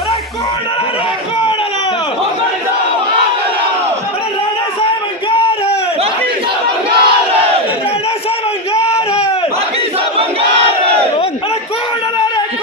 ارے کوڑالا ارے کوڑالا ہو زندہ باد ارے رہنما صاحب انگار ہے باقی سب انگار ہے رہنما صاحب انگار ہے باقی سب انگار ہے ارے کوڑالا ارے